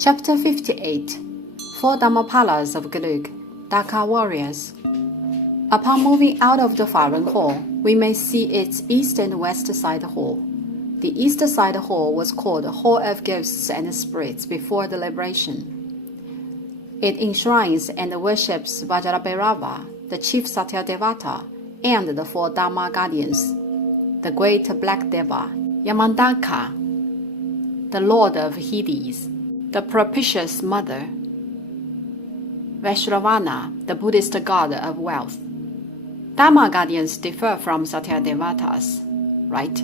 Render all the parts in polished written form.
Chapter 58 Four Dhammapalas of Gelug, Dhaka Warriors. Upon moving out of the Faran Hall, we may see its east and west side hall. The east side hall was called the Hall of Ghosts and Spirits before the liberation. It enshrines and worships Vajrabhairava, the chief Satyadevata, and the four Dharma guardians, the great Black Deva, Yamandaka, the Lord of Hades, the propitious Mother, Vaishravana, the Buddhist god of wealth. Dharma guardians differ from Satyadevatas, right?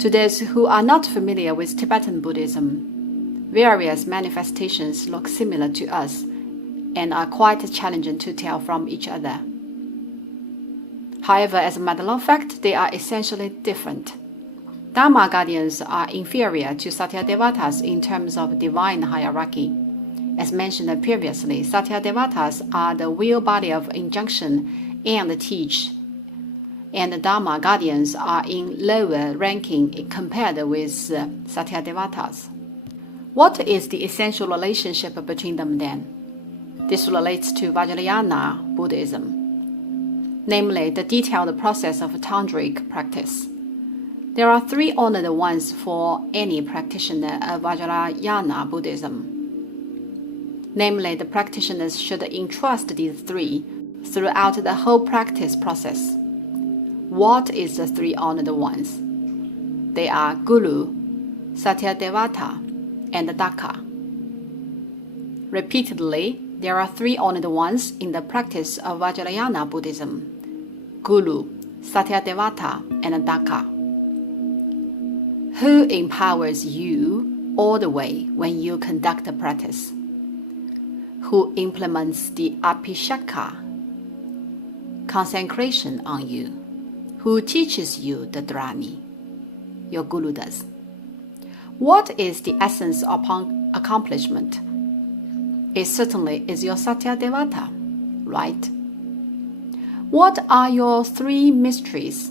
To those who are not familiar with Tibetan Buddhism, various manifestations look similar to us and are quite challenging to tell from each other. However, as a matter of fact, they are essentially different. Dharma guardians are inferior to Satyadevatas in terms of divine hierarchy. As mentioned previously, Satyadevatas are the real body of injunction and teach, and the Dharma guardians are in lower ranking compared with Satyadevatas. What is the essential relationship between them then? This relates to Vajrayana Buddhism, namely the detailed process of tantric practice. There are three honored ones for any practitioner of Vajrayana Buddhism. Namely, the practitioners should entrust these three throughout the whole practice process. What is the three honored ones? They are Guru, Satyadevata, and Dhaka. Repeatedly, there are three honored ones in the practice of Vajrayana Buddhism: Guru, Satyadevata, and Dhaka. Who empowers you all the way when you conduct the practice? Who implements the apishaka, consecration on you? Who teaches you the dharani? Your guru does. What is the essence upon accomplishment? It certainly is your Satyadevata, right? What are your three mysteries?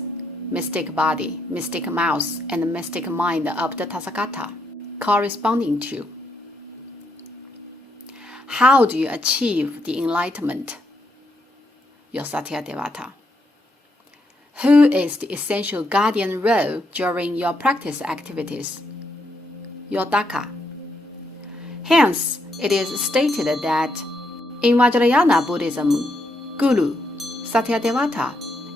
Mystic body, mystic mouth, and mystic mind of the Tathagata corresponding to? How do you achieve the enlightenment? Your Satyadevata. Who is the essential guardian role during your practice activities? Your Dhaka. Hence, it is stated that in Vajrayana Buddhism, Guru, Satyadevata,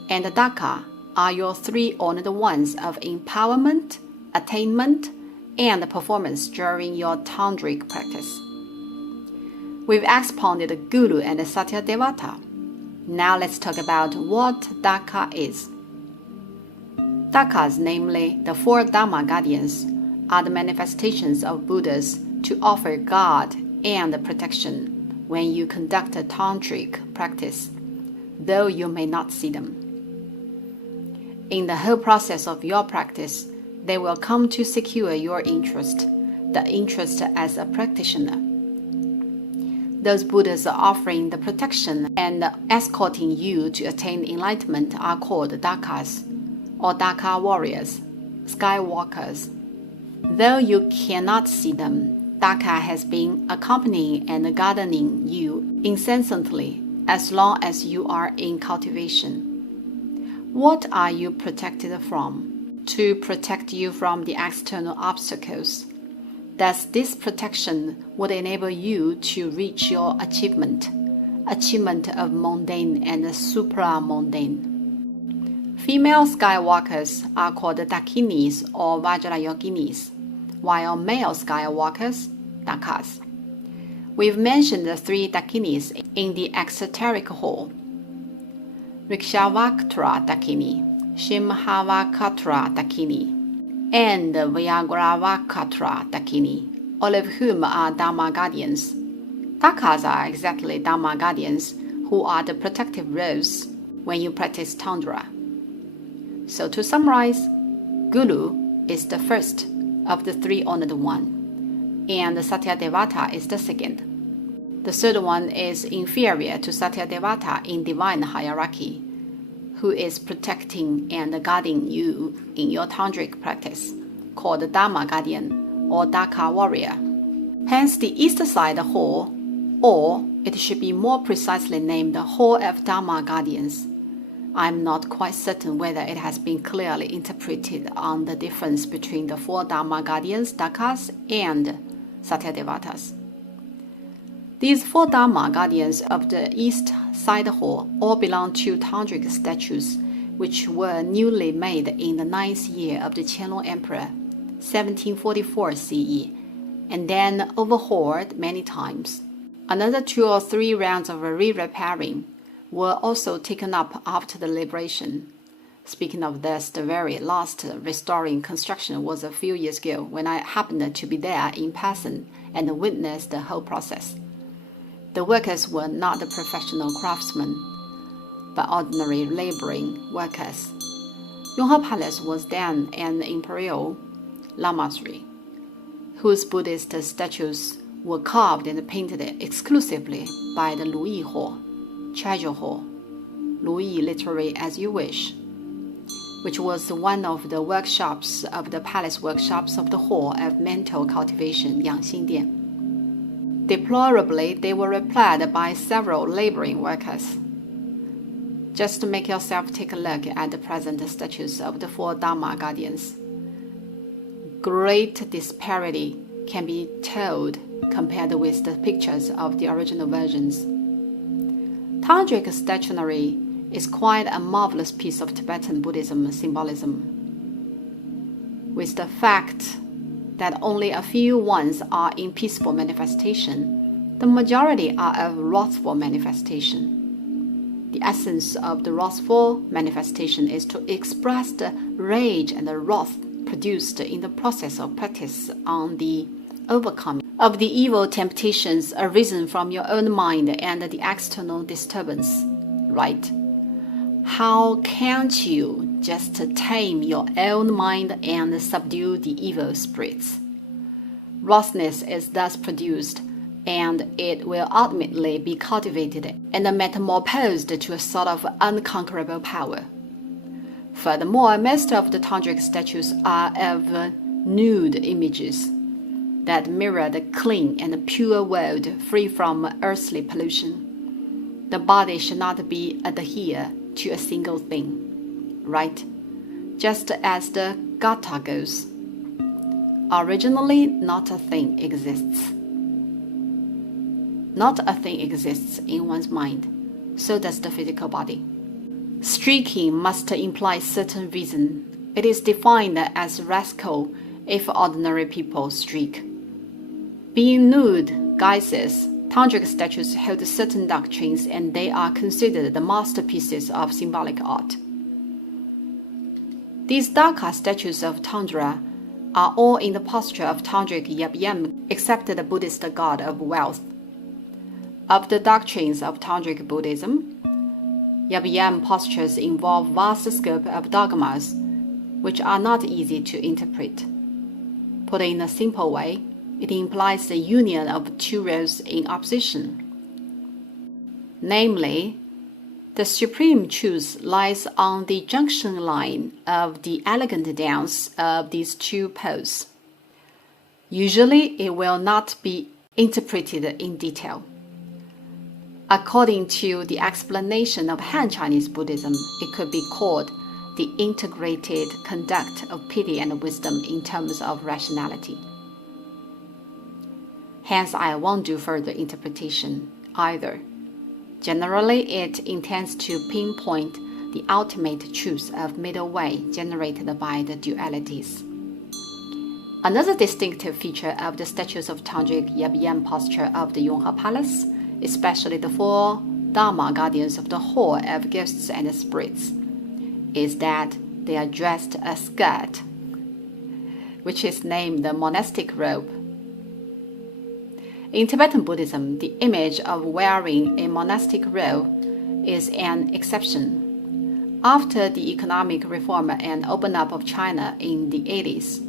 and Dhaka are your three honored ones of empowerment, attainment, and performance during your tantric practice. We've expounded Guru and Satyadevata. Now let's talk about what Dhaka is. Dhakas, namely the four Dharma guardians, are the manifestations of Buddhas to offer guard and protection when you conduct a tantric practice, though you may not see them. In the whole process of your practice, they will come to secure your interest, the interest as a practitioner. Those Buddhas offering the protection and escorting you to attain enlightenment are called Dhakas, or Dhaka warriors, skywalkers. Though you cannot see them, Dhaka has been accompanying and gardening you incessantly as long as you are in cultivation. What are you protected from? To protect you from the external obstacles. Thus, this protection would enable you to reach your achievement of mundane and supramundane. Female skywalkers are called Dakinis or Vajrayoginis, while male skywalkers, Dhakas. We've mentioned the three Dakinis in the exoteric hall: Rikshavaktara Dakini, Shimhavakatra Dakini, and Vyaghravakatra Dakini, all of whom are Dharma guardians. Dhakas are exactly Dharma guardians who are the protective roles when you practice Tantra. So to summarize, Guru is the first of the three honored one, and Satyadevata is the second. The third one is inferior to Satyadevata in divine hierarchy, who is protecting and guarding you in your tantric practice, called Dharma guardian or Dhaka warrior. Hence the east side hall, or it should be more precisely named the Hall of Dharma Guardians. I am not quite certain whether it has been clearly interpreted on the difference between the 4 Dharma Guardians, Dakas, and Satyadevatas. These 4 Dharma Guardians of the East Side Hall all belong to Tantric statues, which were newly made in the 9th year of the Qianlong Emperor, 1744 CE, and then overhauled many times. Another 2 or 3 rounds of re-repairing were also taken up after the liberation. Speaking of this, the very last restoring construction was a few years ago when I happened to be there in person and witnessed the whole process. The workers were not the professional craftsmen, but ordinary laboring workers. Yonghe Palace was then an imperial lamasery, whose Buddhist statues were carved and painted exclusively by the Luyi Hall, Treasure Hall, Luyi literally as you wish, which was one of the workshops of the palace workshops of the Hall of Mental Cultivation, Yanghe. Deplorably, they were replied by several laboring workers. Just make yourself take a look at the present statues of the 4 Dharma Guardians. Great disparity can be told compared with the pictures of the original versions. Tantric statuary is quite a marvelous piece of Tibetan Buddhism symbolism, with the fact that only a few ones are in peaceful manifestation, the majority are of wrathful manifestation. The essence of the wrathful manifestation is to express the rage and the wrath produced in the process of practice on the overcoming of the evil temptations arisen from your own mind and the external disturbance, right? How can't you just tame your own mind and subdue the evil spirits? Wrathness is thus produced, and it will ultimately be cultivated and metamorphosed to a sort of unconquerable power. Furthermore, most of the tantric statues are of nude images that mirror the clean and pure world free from earthly pollution. The body should not be adhered to a single thing, right? Just as the Gatha goes. Originally, not a thing exists. Not a thing exists in one's mind, so does the physical body. Streaking must imply certain reason. It is defined as rascal if ordinary people streak. Being nude guises, tantric statues hold certain doctrines and they are considered the masterpieces of symbolic art. These Dhaka statues of Tantra are all in the posture of tantric yab-yam except the Buddhist god of wealth. Of the doctrines of tantric Buddhism, yab-yam postures involve vast scope of dogmas, which are not easy to interpret. Put in a simple way, it implies the union of 2 roles in opposition. Namely, the supreme truth lies on the junction line of the elegant dance of these 2 poles. Usually, it will not be interpreted in detail. According to the explanation of Han Chinese Buddhism, it could be called the integrated conduct of pity and wisdom in terms of rationality. Hence, I won't do further interpretation either. Generally, it intends to pinpoint the ultimate truth of middle way generated by the dualities. Another distinctive feature of the statues of tantric yab-yam posture of the Yonghe Palace, especially the 4 Dharma Guardians of the Hall of Ghosts and Spirits, is that they are dressed a skirt, which is named the monastic robe. In Tibetan Buddhism, the image of wearing a monastic robe is an exception. After the economic reform and open up of China in the 80s,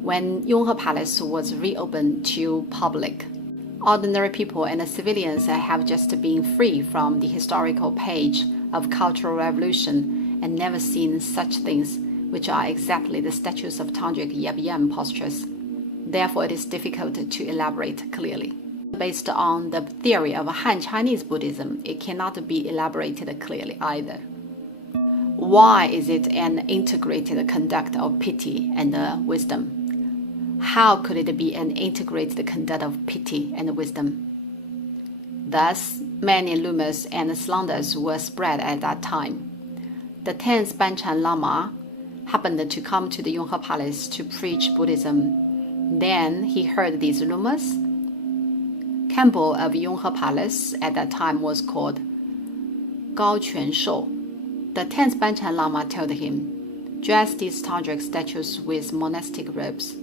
when Yonghe Palace was reopened to public, ordinary people and civilians have just been free from the historical page of Cultural Revolution and never seen such things, which are exactly the statues of tantric yab-yam postures, Therefore, it is difficult to elaborate clearly. Based on the theory of Han Chinese Buddhism, it cannot be elaborated clearly either. Why is it an integrated conduct of pity and wisdom? How could it be an integrated conduct of pity and wisdom? Thus, many rumors and slanders were spread at that time. The 10th Banchan Lama happened to come to the Yonghe Palace to preach Buddhism. Then he heard these rumors. Campbell of Yonghe Palace at that time was called Gao Quan Shou. The 10th Banchan Lama told him, dress these tantric statues with monastic robes.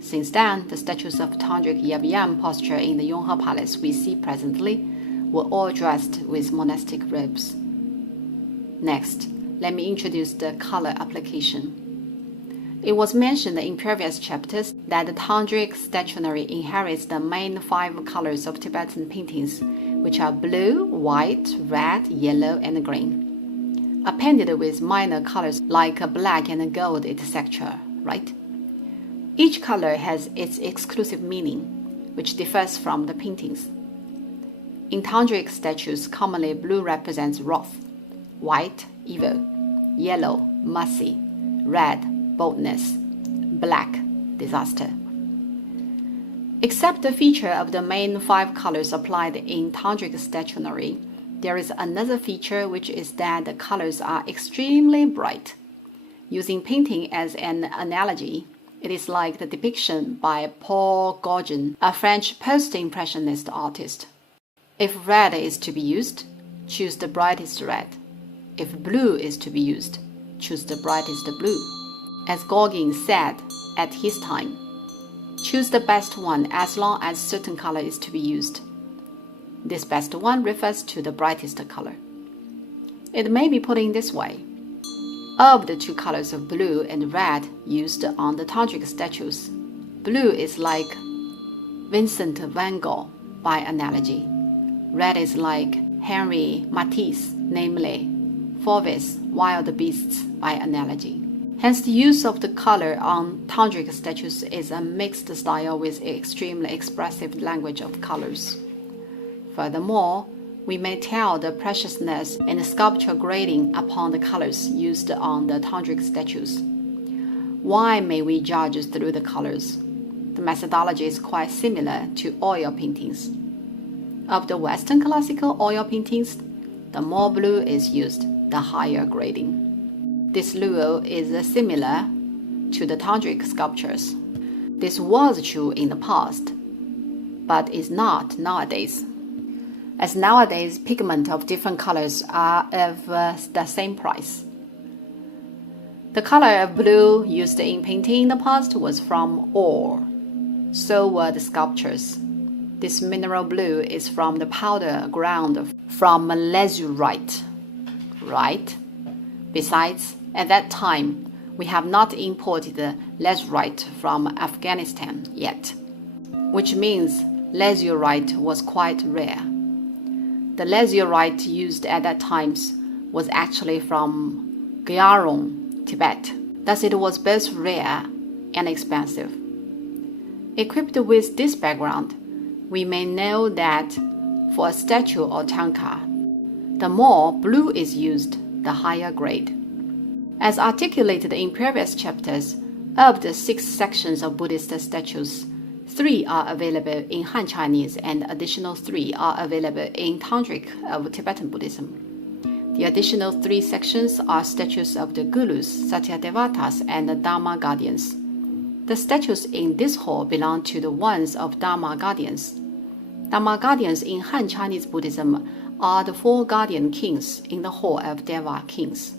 Since then, the statues of tantric yab-yam posture in the Yonghe Palace we see presently were all dressed with monastic robes. Next, let me introduce the color application. It was mentioned in previous chapters that the tantric statuary inherits the main 5 colors of Tibetan paintings, which are blue, white, red, yellow, and green, appended with minor colors like black and gold, etc., right? Each color has its exclusive meaning, which differs from the paintings. In tantric statues, commonly blue represents wrath, white, evil, yellow, mercy, red, boldness, black, disaster. Except the feature of the main 5 colors applied in tantric statuary, there is another feature, which is that the colors are extremely bright. Using painting as an analogy, it is like the depiction by Paul Gauguin, a French post-impressionist artist. If red is to be used, choose the brightest red. If blue is to be used, choose the brightest blue. As Gauguin said at his time, choose the best one as long as certain color is to be used. This best one refers to the brightest color. It may be put in this way. Of the 2 colors of blue and red used on the tantric statues, blue is like Vincent van Gogh by analogy. Red is like Henri Matisse, namely Fauve's Wild Beasts by analogy. Hence, the use of the color on tantric statues is a mixed style with extremely expressive language of colors. Furthermore, we may tell the preciousness and sculptural grading upon the colors used on the tantric statues. Why may we judge through the colors? The methodology is quite similar to oil paintings. Of the Western classical oil paintings, the more blue is used, the higher grading. This rule is similar to the tantric sculptures. This was true in the past, but is not nowadays, as nowadays pigment of different colors are of the same price. The color of blue used in painting in the past was from ore. So were the sculptures. This mineral blue is from the powder ground from lazurite, right? Besides, at that time, we have not imported lazurite from Afghanistan yet, which means lazurite was quite rare. The lazurite used at that time was actually from Gyalrong, Tibet. Thus, it was both rare and expensive. Equipped with this background, we may know that for a statue or tanka, the more blue is used, the higher grade. As articulated in previous chapters, of the 6 sections of Buddhist statues, 3 are available in Han Chinese and additional 3 are available in Tantric of Tibetan Buddhism. The additional 3 sections are statues of the Gurus, Satyadevatas, and the Dharma Guardians. The statues in this hall belong to the ones of Dharma Guardians. Dharma Guardians in Han Chinese Buddhism are the 4 guardian kings in the hall of Deva kings.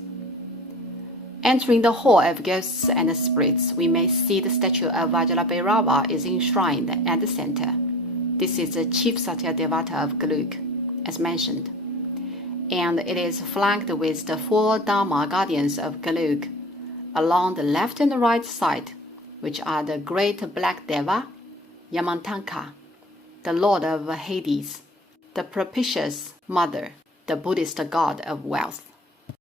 Entering the hall of ghosts and spirits, we may see the statue of Vajrabhairava is enshrined at the center. This is the chief Satyadevata of Gelug, as mentioned, and it is flanked with the 4 Dharma guardians of Gelug along the left and right side, which are the great Black Deva, Yamantanka, the Lord of Hades, the propitious Mother, the Buddhist god of wealth.